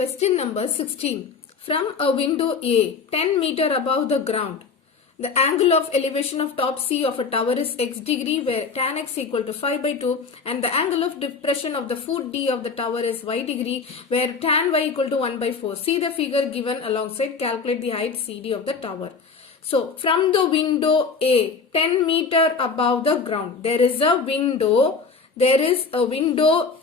Question number 16. From a window A, 10 meter above the ground, the angle of elevation of top C of a tower is x degree where tan x equal to 5 by 2 and the angle of depression of the foot D of the tower is y degree where tan y equal to 1 by 4. See the figure given alongside. Calculate the height CD of the tower. So, from the window A, 10 meter above the ground, there is a window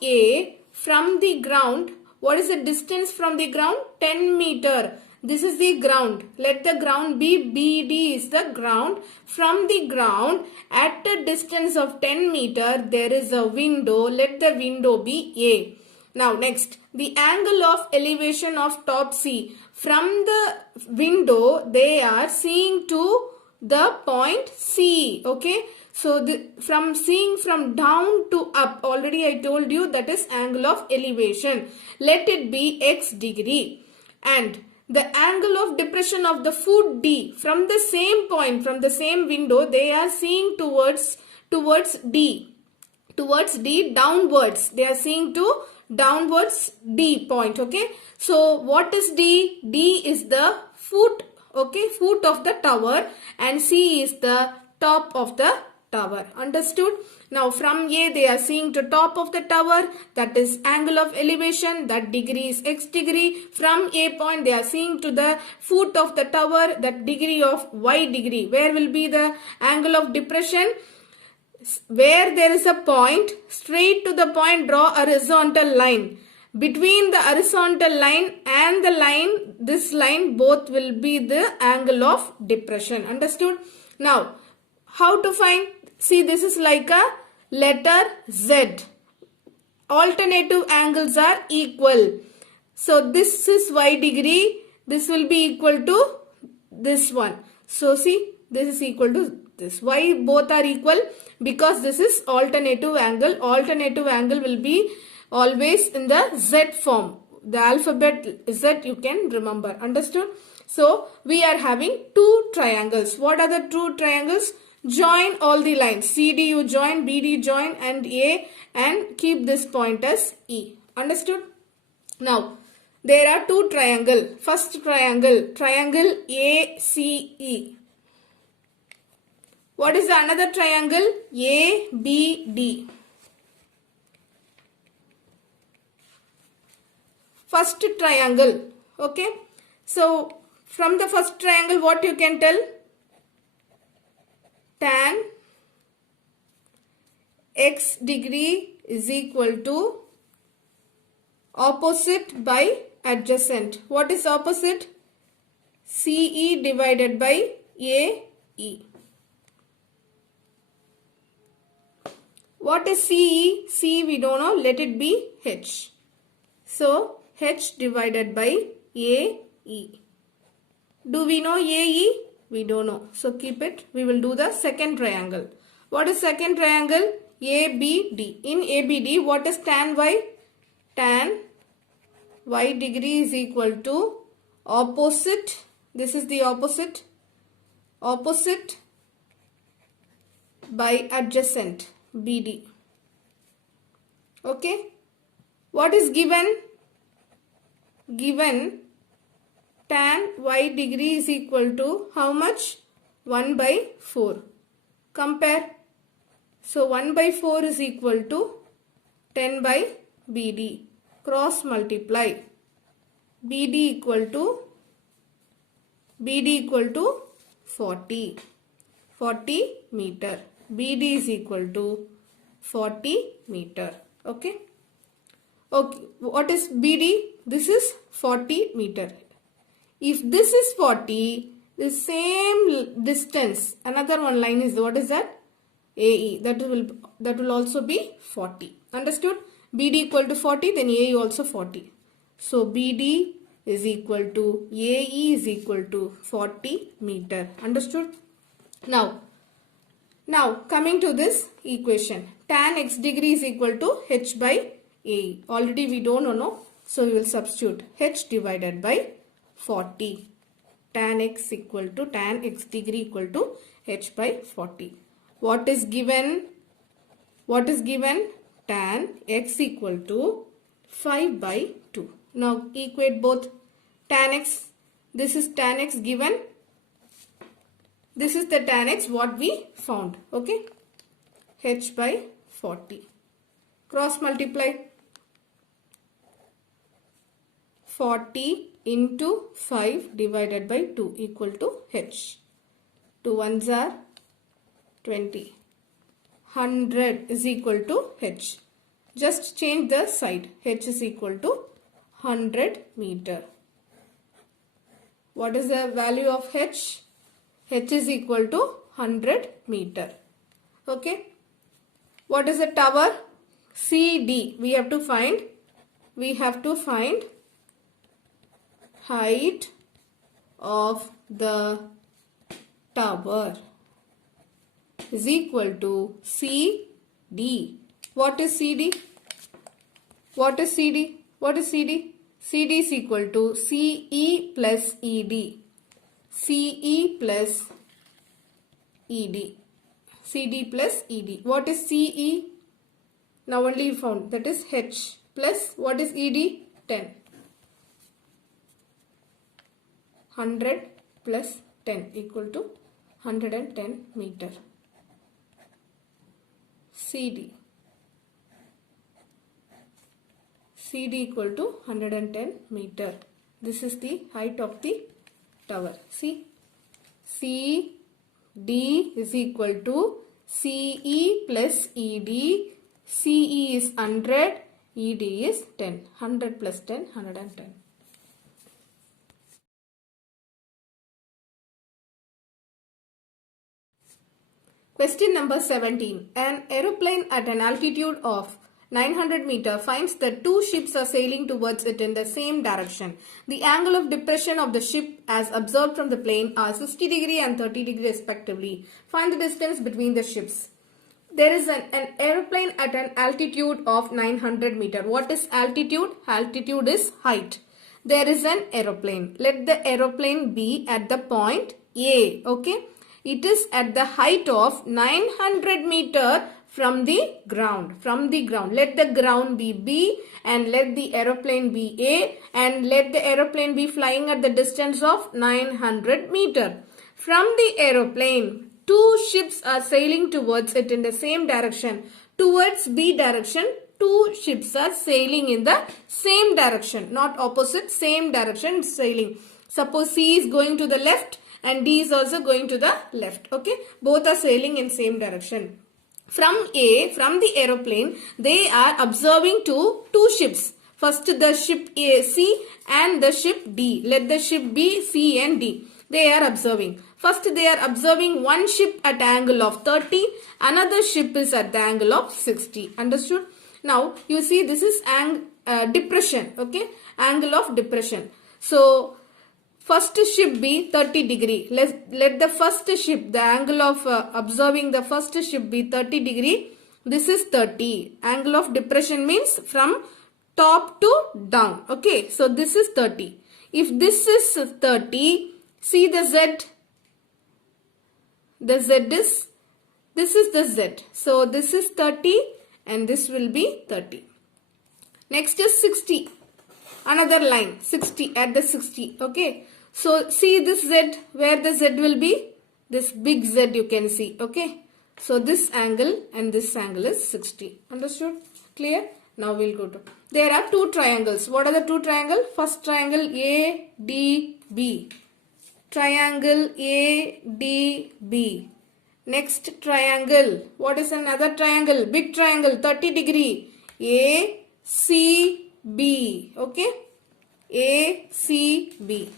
A from the ground. What is the distance from the ground? 10 meter. This is the ground. Let the ground be BD is the ground. From the ground at a distance of 10 meter, there is a window. Let the window be A. Now next, the angle of elevation of top C. From the window, they are seeing to the point C. Okay. So from seeing from down to up, already I told you that is angle of elevation. Let it be x degree. And the angle of depression of the foot D from the same point, from the same window, they are seeing towards D. Towards D downwards. They are seeing to downwards D point. Okay. So what is D? D is the foot. Okay. Foot of the tower and C is the top of the tower. Understood? Now from A they are seeing to top of the tower, that is angle of elevation, that degree is x degree. From A point they are seeing to the foot of the tower, that degree of y degree. Where will be the angle of depression? Where there is a point, straight to the point draw a horizontal line. Between the horizontal line and the line, this line both will be the angle of depression. Understood? Now how to find? See, this is like a letter Z. Alternative angles are equal. So this is y degree. This will be equal to this one. So see, this is equal to this. Why both are equal? Because this is alternative angle. Alternative angle will be always in the Z form. The alphabet Z you can remember. Understood? So we are having two triangles. What are the two triangles? Join all the lines. CD you join, BD join and A and keep this point as E. Understood? Now, there are two triangle. First triangle, triangle ACE. What is the another triangle? ABD. First triangle. Okay. So, from the first triangle, what you can tell? Tan x degree is equal to opposite by adjacent. What is opposite? CE divided by AE. What is CE? CE we don't know. Let it be H. So H divided by AE. Do we know AE? We don't know. So keep it. We will do the second triangle. What is second triangle? ABD. In ABD, what is tan y? Tan y degree is equal to opposite. This is the opposite. Opposite by adjacent. BD. Okay. What is given? Given tan y degree is equal to how much? 1 by 4. Compare. So 1 by 4 is equal to 10 by BD. Cross multiply. BD equal to 40. 40 meter. BD is equal to 40 meter. Okay. Okay. What is BD? This is 40 meter. If this is 40, the same distance, another one line is, what is that? AE. That will also be 40. Understood? BD equal to 40, then AE also 40. So BD is equal to AE is equal to 40 meter. Understood? Now coming to this equation. Tan x degree is equal to H by AE. Already we don't know. So we will substitute H divided by 40. Tan x degree equal to H by 40. What is given? Tan x equal to 5 by 2. Now equate both. Tan x, this is tan x given. This is the tan x what we found. Okay. H by 40. Cross multiply. 40 into 5 divided by 2 equal to h. 2 ones are 20. 100 is equal to h. Just change the side. H is equal to 100 meter. What is the value of h? H is equal to 100 meter. Okay. What is the tower? CD. We have to find height of the tower is equal to CD. What is CD? What is CD? What is CD? CD is equal to CE plus ED. CE plus ED. CD plus ED. What is CE? Now only you found, that is H plus what is ED? 10. 100 plus 10 equal to 110 meter. CD. CD equal to 110 meter. This is the height of the tower. See, CD is equal to CE plus ED. CE is 100, ED is 10. 100 plus 10, 110. Question number 17. An aeroplane at an altitude of 900 meter finds that two ships are sailing towards it in the same direction. The angle of depression of the ship as observed from the plane are 60 degree and 30 degree respectively. Find the distance between the ships. There is an aeroplane at an altitude of 900 meter. What is altitude? Altitude is height. There is an aeroplane. Let the aeroplane be at the point A. Okay. It is at the height of 900 meter from the ground. Let the ground be B and let the aeroplane be A and let the aeroplane be flying at the distance of 900 meter. From the aeroplane, two ships are sailing towards it in the same direction. Towards B direction, two ships are sailing in the same direction. Not opposite, same direction sailing. Suppose C is going to the left and D is also going to the left. Okay. Both are sailing in same direction. From the aeroplane, they are observing two ships. First the ship A, C and the ship D. Let the ship be C and D. They are observing. First they are observing one ship at angle of 30. Another ship is at the angle of 60. Understood? Now you see this is depression. Okay. Angle of depression. So first ship be 30 degree. Let the first ship, the angle of observing the first ship be 30 degree. This is 30. Angle of depression means from top to down. Okay. So this is 30. If this is 30, see the Z. The Z is, this is the Z. So this is 30 and this will be 30. Next is 60. Another line 60 at the 60. Okay. So see this Z, where the Z will be? This big Z you can see. Okay. So this angle and this angle is 60. Understood? Clear? Now we'll go to. There are two triangles. What are the two triangles? First triangle ADB. Triangle ADB. Next triangle. What is another triangle? Big triangle 30 degree. ACB. Okay. ACB.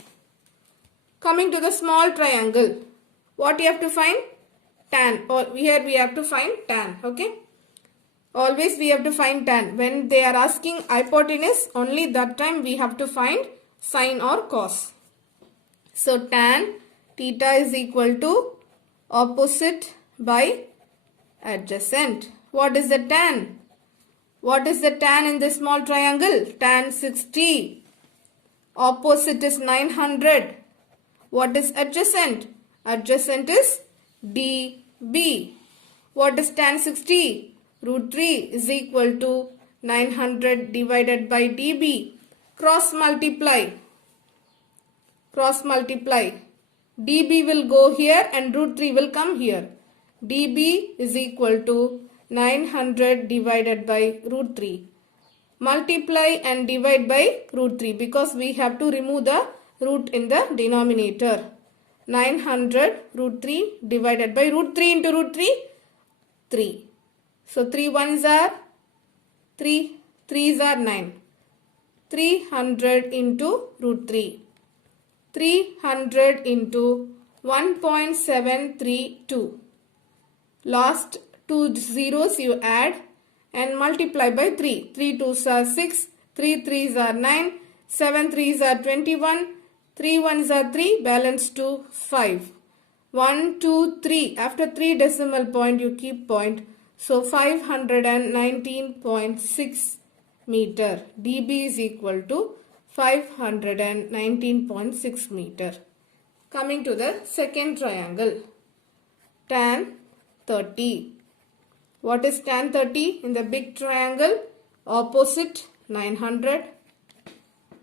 Coming to the small triangle. What you have to find? Tan. Or here we have to find tan. Okay. Always we have to find tan. When they are asking hypotenuse, only that time we have to find sine or cos. So tan theta is equal to opposite by adjacent. What is the tan? What is the tan in the small triangle? Tan 60. Opposite is 900. What is adjacent? Adjacent is DB. What is tan 60? Root 3 is equal to 900 divided by DB. Cross multiply. Cross multiply. dB will go here and root 3 will come here. dB is equal to 900 divided by root 3. Multiply and divide by root 3 because we have to remove the root in the denominator. 900 root 3 divided by root 3 into root 3, 3. So 3 ones are 3, 3s are 9. 300 into root 3. 300 into 1.732. Last two zeros you add and multiply by 3. 3 2s are 6, 3 3s are 9, 7 3s are 21, 3 1s are 3, balance to 5. 1, 2, 3. After 3 decimal point you keep point. So 519.6 meter. dB is equal to 519.6 meter. Coming to the second triangle. Tan 30. What is tan 30 in the big triangle? Opposite 900.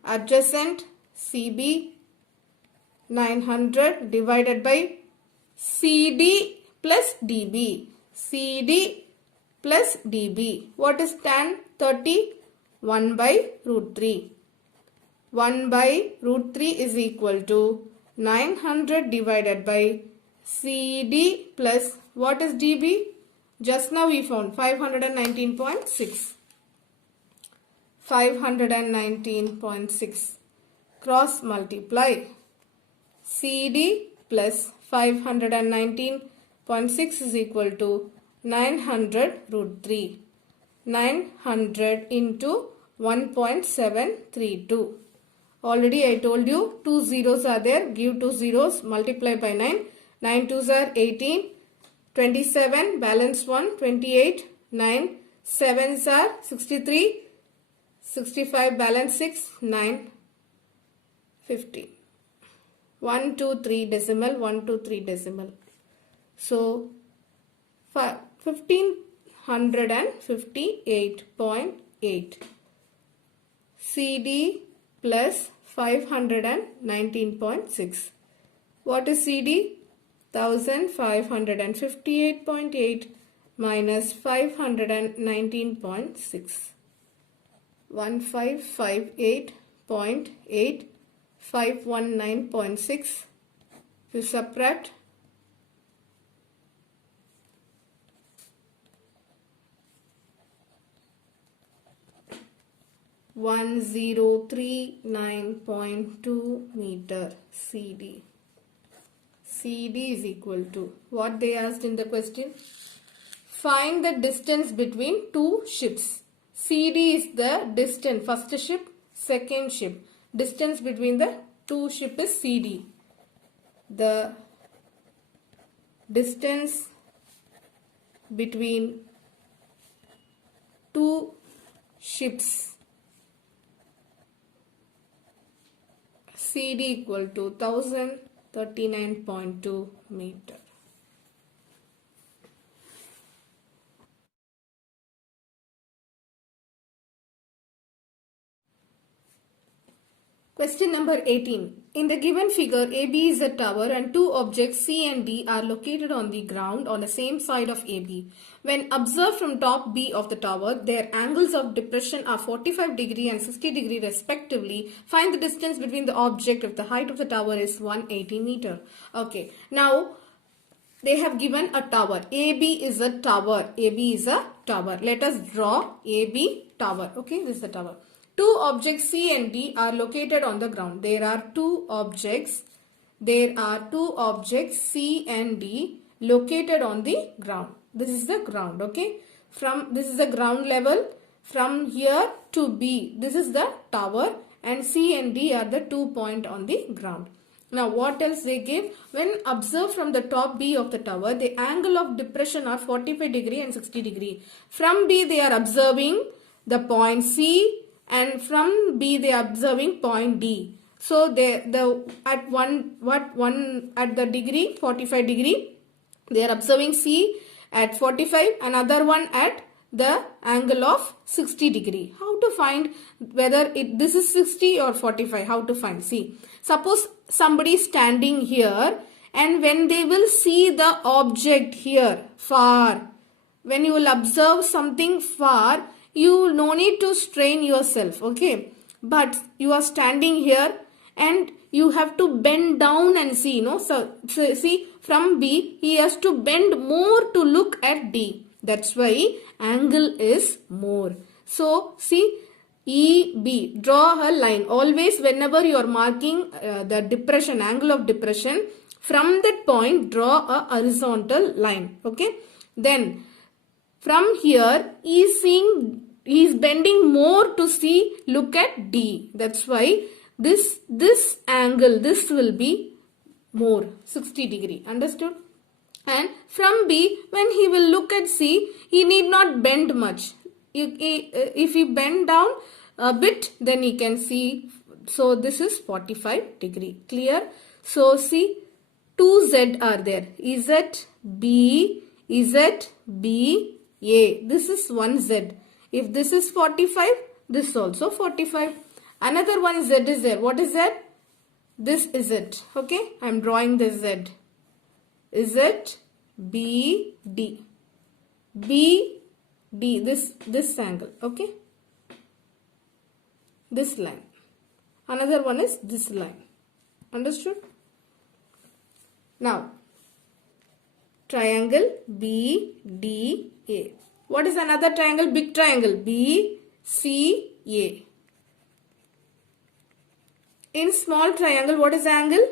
Adjacent CB 900 divided by CD plus DB. CD plus DB. What is tan 30? 1 by root 3. 1 by root 3 is equal to 900 divided by CD plus what is DB? Just now we found 519.6. 519.6. Cross multiply. CD plus 519.6 is equal to 900 root 3. 900 into 1.732. Already I told you 2 zeros are there. Give 2 zeros, multiply by 9. 9 2s are 18. 27, balance 1, 28. 9 7s are 63. 65, balance 6, 9, 50. 1 2 3 decimal, 1 2 3 decimal. So 1558.8. CD plus 519.6. What is CD? 1558.8 minus 519.6. 1558.8, 519.6. You subtract 1039.2 meter CD. CD is equal to what they asked in the question. Find the distance between two ships. CD is the distance, first ship, second ship. Distance between the two ships is CD. The distance between two ships CD equal to 1039.2 meter. Question number 18. In the given figure, AB is a tower and two objects C and D are located on the ground on the same side of AB. When observed from top B of the tower, their angles of depression are 45 degree and 60 degree respectively. Find the distance between the object if the height of the tower is 180 meter. Okay, now they have given a tower. AB is a tower. AB is a tower. Let us draw AB tower. Okay, this is the tower. Two objects C and D are located on the ground. There are two objects C and D located on the ground. This is the ground, okay? This is the ground level. From here to B, this is the tower, and C and D are the 2 points on the ground. Now what else they give? When observed from the top B of the tower, the angle of depression are 45 degree and 60 degree. From B they are observing the point C, and from B they are observing point D. So at the degree 45 degree they are observing C at 45, another one at the angle of 60 degree. How to find whether this is 60 or 45? How to find? See, suppose somebody is standing here, and when they will see the object here far, when you will observe something far, you no need to strain yourself, okay? But you are standing here and you have to bend down and see, no? So see, from B, he has to bend more to look at D. That's why angle is more. So see, EB, draw a line. Always whenever you are marking the depression, angle of depression, from that point draw a horizontal line, okay? Then from here, he is bending more to see, look at D. That's why this angle, this will be more, 60 degree. Understood? And from B, when he will look at C, he need not bend much. If he bend down a bit, then he can see. So this is 45 degree. Clear? So see, two Z are there. Z, B, Z, B, A. This is one Z. If this is 45, this is also 45. Another one Z is there. What is that? This is it. Okay. I am drawing the Z. Is it B, D? B, D. This angle. Okay. This line. Another one is this line. Understood? Now, triangle BDA. What is another triangle? Big triangle BCA. In small triangle, what is the angle?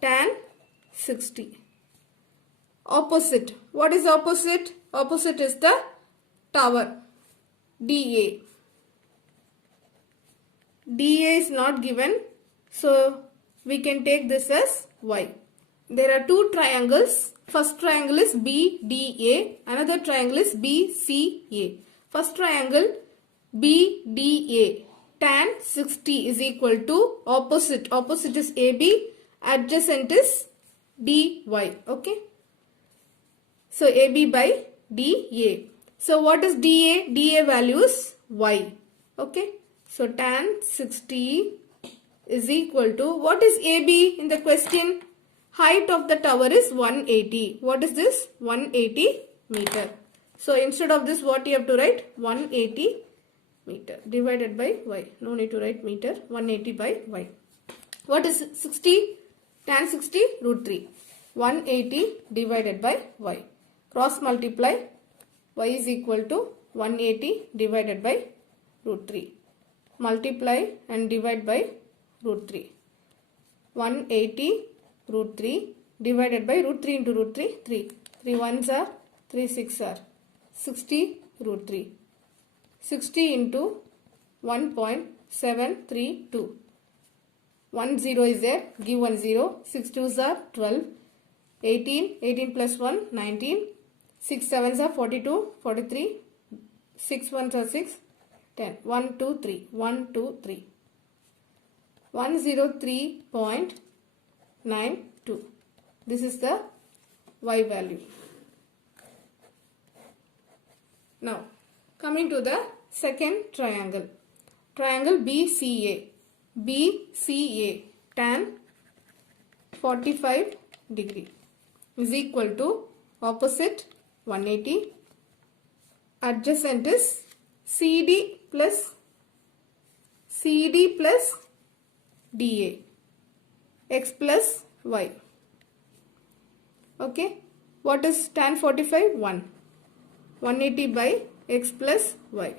Tan 60. Opposite. What is opposite? Opposite is the tower. DA. DA is not given, so we can take this as Y. There are two triangles. First triangle is BDA. Another triangle is BCA. First triangle BDA. Tan 60 is equal to opposite. Opposite is AB. Adjacent is DY. Okay. So AB by DA. So what is DA? DA value is Y. Okay. So tan 60 is equal to, what is AB in the question? Height of the tower is 180. What is this? 180 meter. So instead of this, what you have to write? 180 meter divided by Y. No need to write meter. 180 by Y. What is 60? Tan 60 root 3. 180 divided by Y. Cross multiply. Y is equal to 180 divided by root 3. Multiply and divide by root 3. 180 root 3 divided by root 3 into root 3. 3. 3 ones are 3 6 are 60 root 3. 60 into 1.732. 1 0 is there. Give 1 0. 6 2s are 12. 18. 18 plus 1 19. 6 7s are 42. 43. 6 1s are 6. 10. 1 2 3. 1 2 3. 103.92. This is the Y value. Now, coming to the second triangle. Triangle BCA. BCA tan 45 degree is equal to opposite 180. Adjacent is CD plus DA. X plus Y. Okay. What is tan 45? 1. 180 by X plus Y.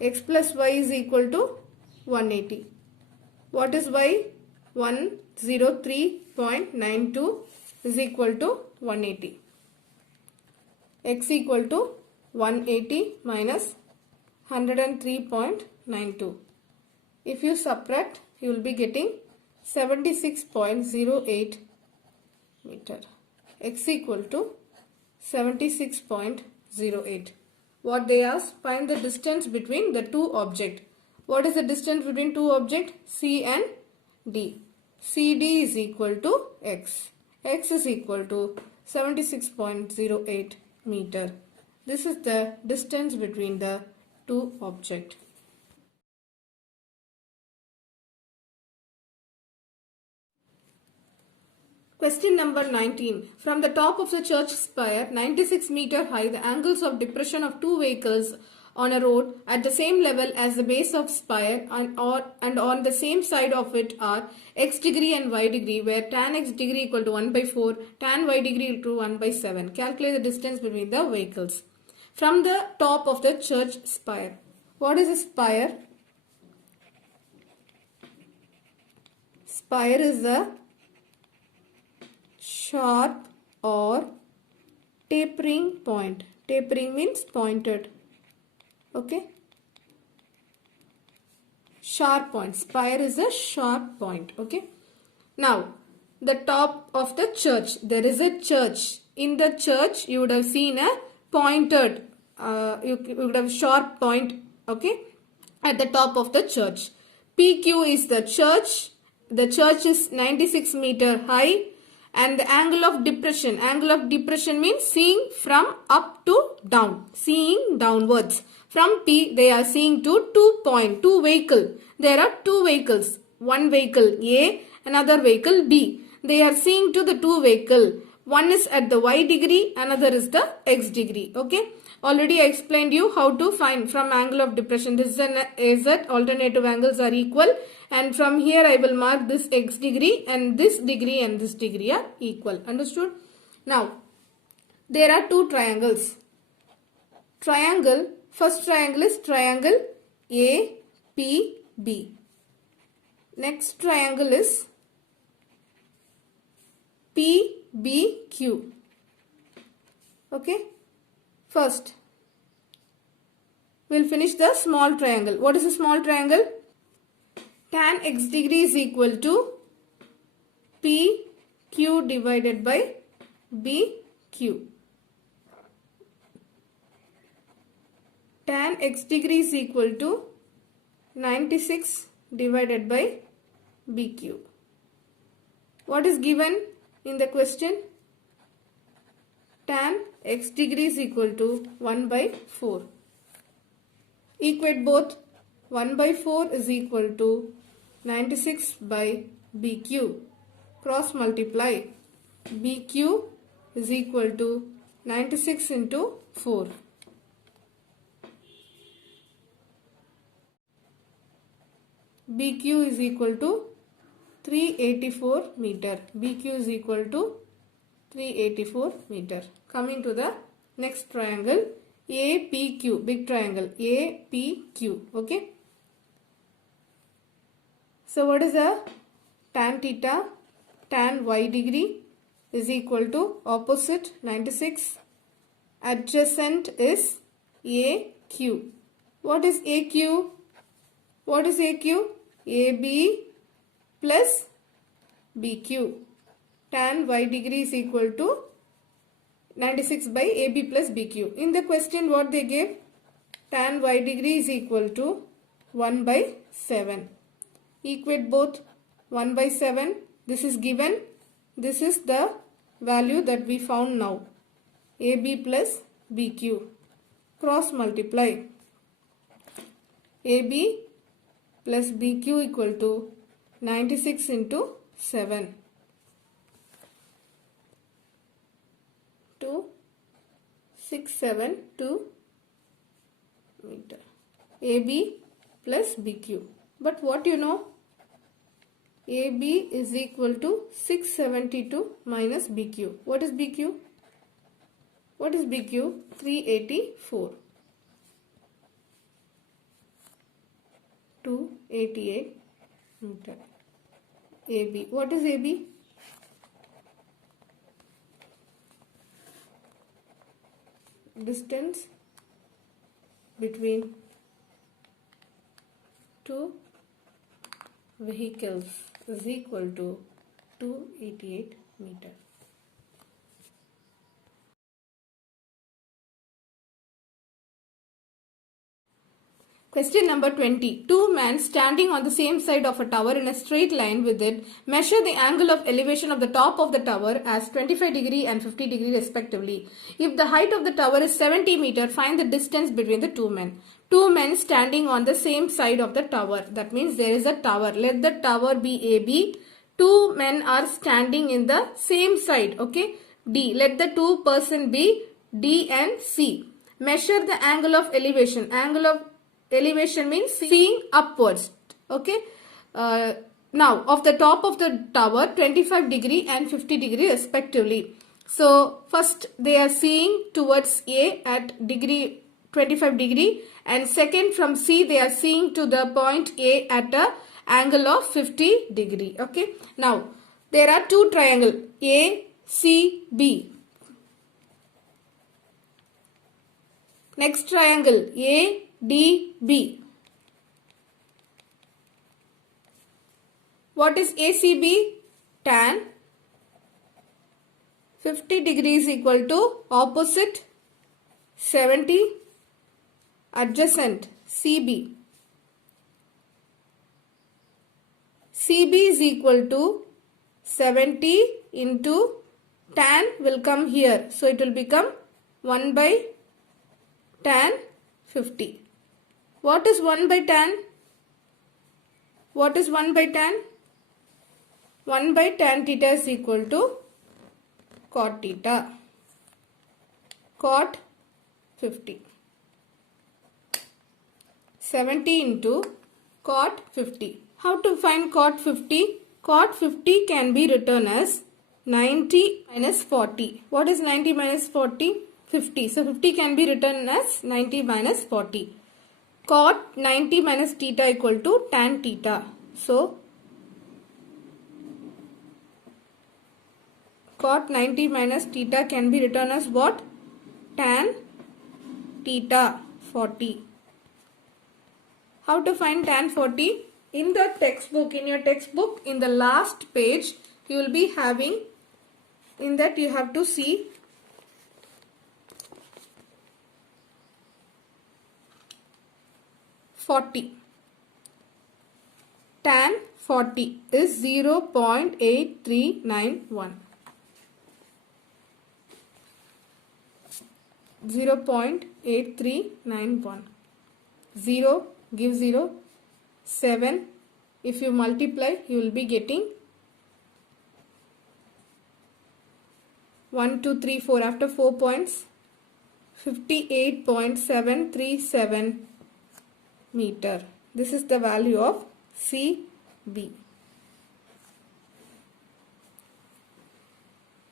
X plus Y is equal to 180. What is Y? 103.92 is equal to 180. X equal to 180 minus 103.92. If you subtract, you will be getting 76.08 meter. X equal to 76.08. What they ask? Find the distance between the two objects. What is the distance between two objects? C and D. CD is equal to X. X is equal to 76.08 meter. This is the distance between the two objects. Question number 19. From the top of the church spire, 96 meter high, the angles of depression of two vehicles on a road at the same level as the base of spire and on the same side of it are x degree and y degree, where tan x degree equal to 1 by 4, tan y degree equal to 1 by 7. Calculate the distance between the vehicles. From the top of the church spire. What is a spire? Spire is a sharp or tapering point. Tapering means pointed. Okay. Sharp point. Spire is a sharp point. Okay. Now, the top of the church. There is a church. In the church, you would have seen a pointed, you would have sharp point. Okay. At the top of the church. PQ is the church. The church is 96 meter high. And the angle of depression means seeing from up to down, seeing downwards. From P, they are seeing to two vehicle. There are two vehicles, one vehicle A, another vehicle B. They are seeing to the two vehicle. One is at the y degree, another is the x degree. Okay. Already I explained you how to find from angle of depression. This is that alternative angles are equal, and from here I will mark this x degree and this degree are equal. Understood? Now, there are two triangles. First triangle is triangle APB. Next triangle is PBQ. Okay. First, we'll finish the small triangle. What is a small triangle? Tan x degree is equal to PQ divided by BQ. Tan x degree is equal to 96 divided by BQ. What is given in the question? Tan x degree is equal to 1 by 4. Equate both. 1 by 4 is equal to 96 by BQ. Cross multiply. BQ is equal to 96 into 4. BQ is equal to 384 meter. BQ is equal to 384 meter. Coming to the next triangle, APQ, big triangle, APQ. Okay. So what is the tan theta? Tan y degree is equal to opposite 96. Adjacent is AQ. What is AQ? What is AQ? AB plus BQ. Tan y degree is equal to 96 by AB plus BQ. In the question what they gave? Tan y degree is equal to 1 by 7. Equate both. 1 by 7. This is given. This is the value that we found now. AB plus BQ. Cross multiply. AB plus BQ equal to 96 into 7. 672 meter. AB plus BQ. But what you know? AB is equal to 672 minus BQ. What is BQ? What is BQ? 384. 288 meter. AB. What is AB? Distance between two vehicles is equal to 288 meter. Question number 20. Two men standing on the same side of a tower in a straight line with it measure the angle of elevation of the top of the tower as 25 degree and 50 degree respectively. If the height of the tower is 70 meter, find the distance between the two men. Two men standing on the same side of the tower. That means there is a tower. Let the tower be AB. Two men are standing in the same side. Okay. D. Let the two person be D and C. Measure the angle of elevation. Angle of elevation means seeing upwards. Okay. Now of the top of the tower 25 degree and 50 degree respectively. So first they are seeing towards A at degree 25 degree, and second from C they are seeing to the point A at a angle of 50 degree. Okay. Now there are two triangles A, C, B. Next triangle A, D, B. What is ACB? Tan 50 degrees equal to opposite 70 adjacent CB. CB is equal to 70 into tan will come here. So it will become 1 by tan 50. What is 1 by tan? What is 1 by tan? 1 by tan theta is equal to cot theta. Cot 50. 70 into cot 50. How to find cot 50? Cot 50 can be written as 90 minus 40. What is 90 minus 40? 50. So 50 can be written as 90 minus 40. Cot 90 minus theta equal to tan theta. So cot 90 minus theta can be written as what? Tan theta 40. How to find tan 40? In the textbook, in your textbook, in the last page, you will be having, in that you have to see tan 40 is 0.8391. 0.8391. 0 give 0. 7. If you multiply, you will be getting 1, 2, 3, 4. After 4 points, 58.737 meter. This is the value of CB.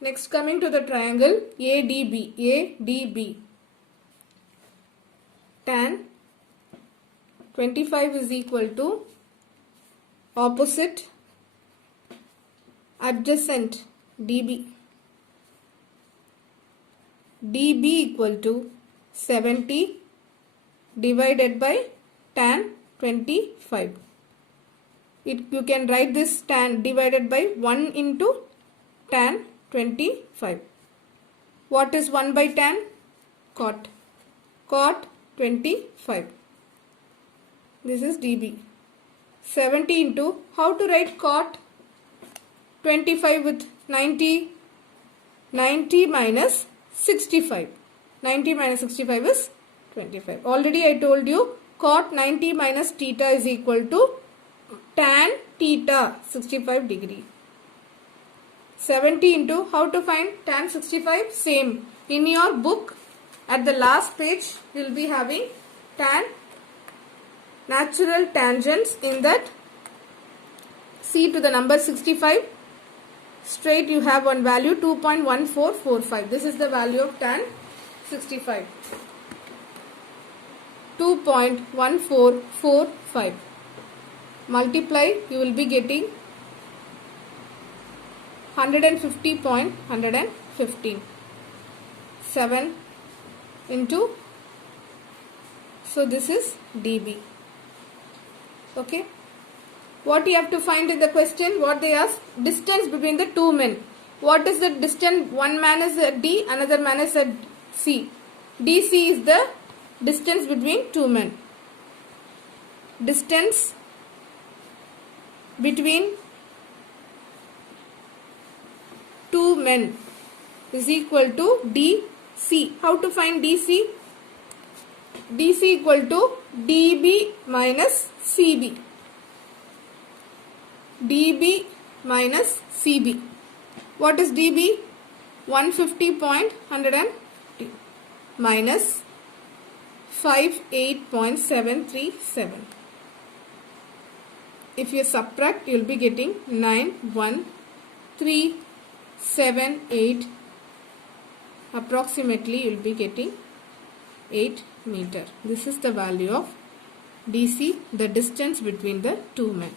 Next, coming to the triangle ADB. ADB. Tan 25 is equal to opposite adjacent DB. DB equal to 70 divided by tan 25. You can write this tan divided by 1 into tan 25. What is 1 by tan? Cot. Cot 25. This is dB. 70 into, how to write cot 25 with 90? 90 minus 65. 90 minus 65 is 25. Already I told you cot 90 minus theta is equal to tan theta 65 degree. 70 into, how to find tan 65? Same. In your book at the last page you will be having tan natural tangents. In that, see to the number 65, straight you have one value 2.1445. This is the value of tan 65. 2.1445. Multiply, you will be getting 150.115. 7 into, so this is dB. Okay. What you have to find in the question? What they ask? Distance between the two men. What is the distance? One man is at D, another man is at C. DC is the distance between two men. distance between two men is equal to DC. How to find DC? DC equal to DB minus CB. DB minus CB. What is DB? 150.150 minus 58.737. If you subtract, you will be getting 91378. Approximately, you will be getting 8 meter. This is the value of DC, the distance between the two men.